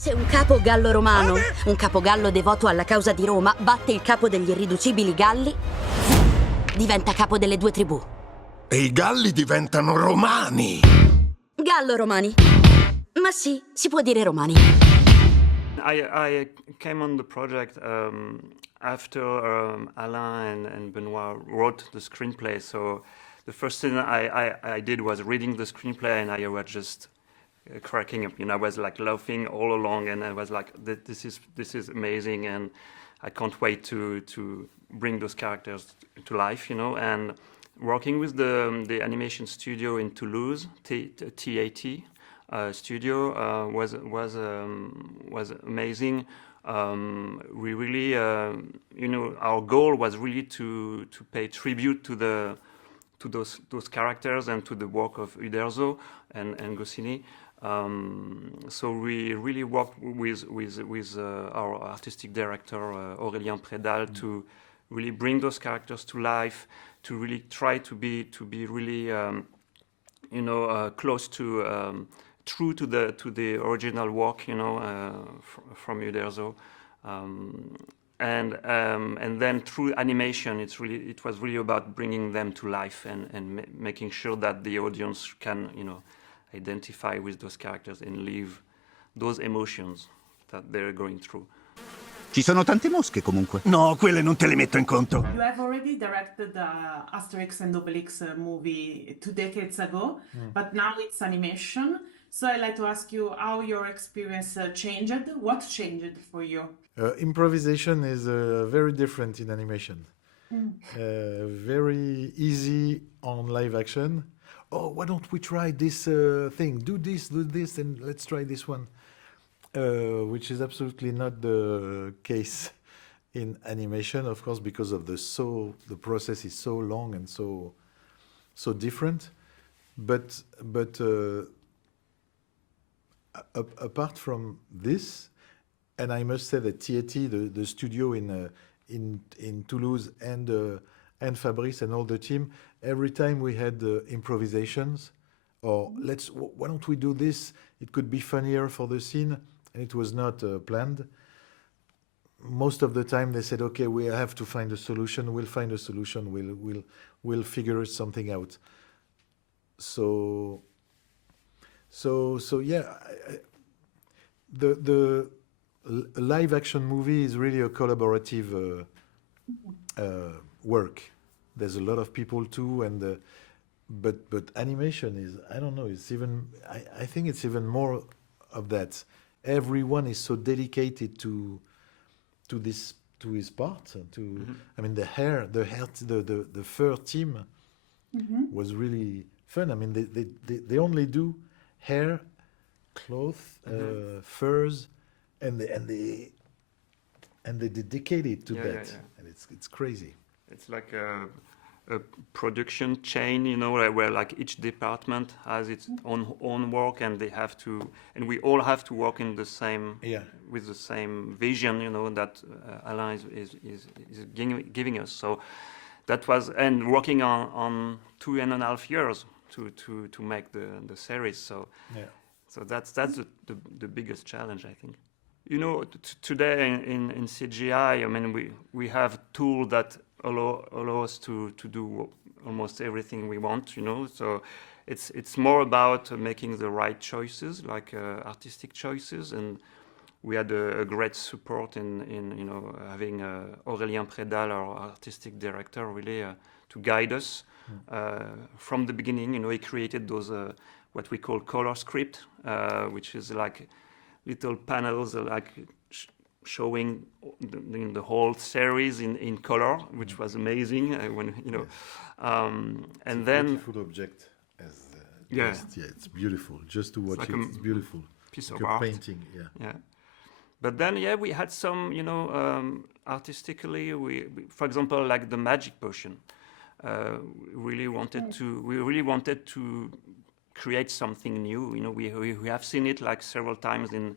Se un capo gallo-romano, un capogallo devoto alla causa di Roma, batte il capo degli irriducibili Galli, diventa capo delle due tribù. E i Galli diventano romani! Gallo-romani. Ma sì, si può dire romani. I came on the project after Alain and Benoit wrote the screenplay. So the first thing I did was reading the screenplay, and I was just cracking up. I was like laughing all along, and I was like, "This is amazing," and I can't wait to bring those characters to life. And working with the animation studio in Toulouse, TAT. Studio was amazing. We really, our goal was really to pay tribute to those characters and to the work of Uderzo and Goscinny. So we really worked with our artistic director Aurélien Prédal to really bring those characters to life, to really try to be really close to. True to the original work, from Uderzo, and then through animation, it was really about bringing them to life and making sure that the audience can, identify with those characters and live those emotions that they're going through. Ci sono tante mosche comunque. No, quelle non te le metto in conto. You have already directed the Asterix and Obelix movie 2 decades ago, but now it's animation. So I'd like to ask you how your experience changed. What changed for you? Improvisation is very different in animation. Very easy on live action. Oh, why don't we try this thing? Do this, and let's try this one. Which is absolutely not the case in animation, of course, because of the process is so long and so different. But apart from this, and I must say that TAT, the studio in Toulouse, and Fabrice and all the team, every time we had improvisations, or why don't we do this? It could be funnier for the scene, and it was not planned. Most of the time they said, okay, we have to find a solution. We'll find a solution. We'll figure something out. So yeah, the live action movie is really a collaborative work. There's a lot of people too, and but animation is, I don't know, it's even, I think it's even more of that. Everyone is so dedicated to his part. I mean, the fur team was really fun. I mean, they only do hair, clothes, furs, and they dedicate it to that, and it's crazy. It's like a production chain, where like each department has its own work, and we all have to work in the same with the same vision, that Alain is giving us. So that was, and working on 2.5 years to make the series. So that's the biggest challenge, I think. Today in CGI, I mean, we have tools that allow us to do almost everything we want, So it's more about making the right choices, like artistic choices, and we had a great support in having Aurélien Prédal, our artistic director, really to guide us from the beginning. He created those what we call color script, which is like little panels like showing the whole series in color, which was amazing. And then beautiful object as it's beautiful. Just to watch it's beautiful. Piece like of art. Painting, But then, we had some, artistically, we, for example, like the magic potion. We really wanted to create something new. We have seen it like several times in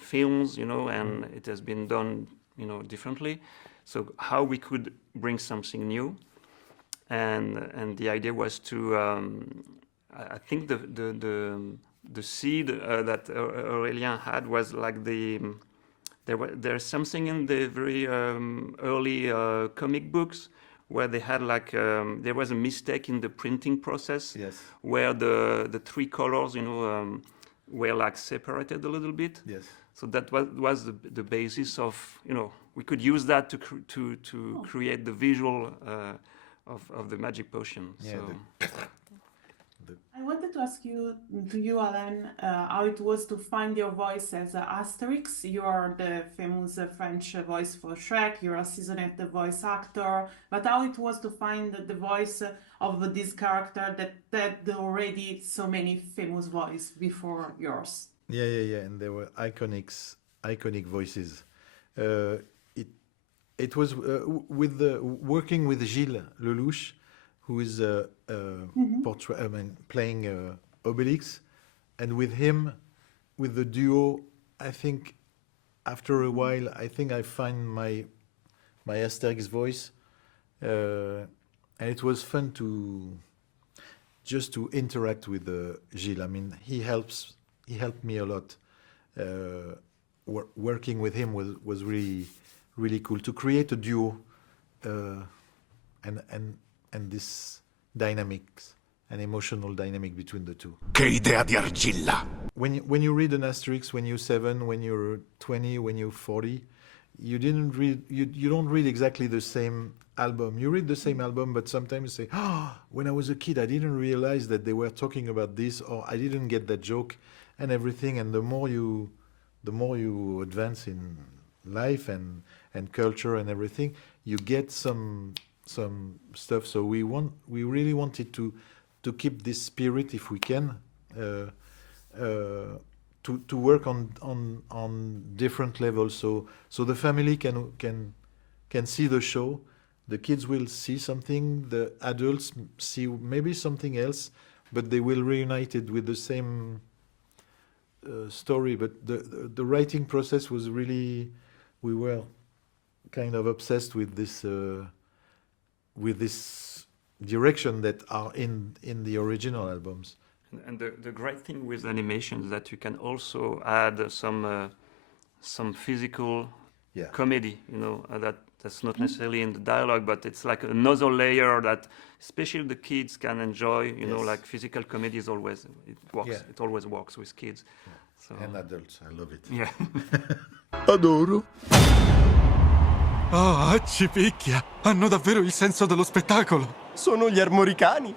films, and it has been done, differently. So how we could bring something new, and the idea was to, I think the the seed that Aurélien had was like there's something in the very early comic books where they had like there was a mistake in the printing process. Yes. Where the three colors, were like separated a little bit. Yes. So that was the basis of, we could use that to create the visual of the magic potion. Yeah, so. I wanted to ask you, Alain, how it was to find your voice as Asterix. You are the famous French voice for Shrek. You're a seasoned voice actor. But how it was to find the voice of this character that had already so many famous voices before yours? Yeah. And there were iconic voices. It was working with Gilles Lelouch, who is playing Obelix, and with him, with the duo, I think after a while, I find my Asterix voice, and it was fun to interact with Gilles. I mean, he helped me a lot. Working with him was really cool to create a duo, and this dynamics, an emotional dynamic between the two. Che idea di argilla! When you read an Asterix, when you're 7, when you're 20, when you're 40, you don't read exactly the same album. You read the same album, but sometimes you say, when I was a kid, I didn't realize that they were talking about this, or I didn't get that joke and everything. And the more you advance in life and culture and everything, you get some stuff. So we really wanted to keep this spirit, if we can, to work on different levels. So the family can see the show, the kids will see something, the adults see maybe something else, but they will reunite it with the same story. But the writing process was really, we were kind of obsessed with this direction that are in the original albums. And the great thing with animation is that you can also add some physical comedy, that's not necessarily in the dialogue, but it's like another layer that especially the kids can enjoy, like physical comedy is always, it works. Yeah. It always works with kids. Yeah. So. And adults, I love it. Yeah. Adoro. Ah, ci picchia! Hanno davvero il senso dello spettacolo! Sono gli armoricani.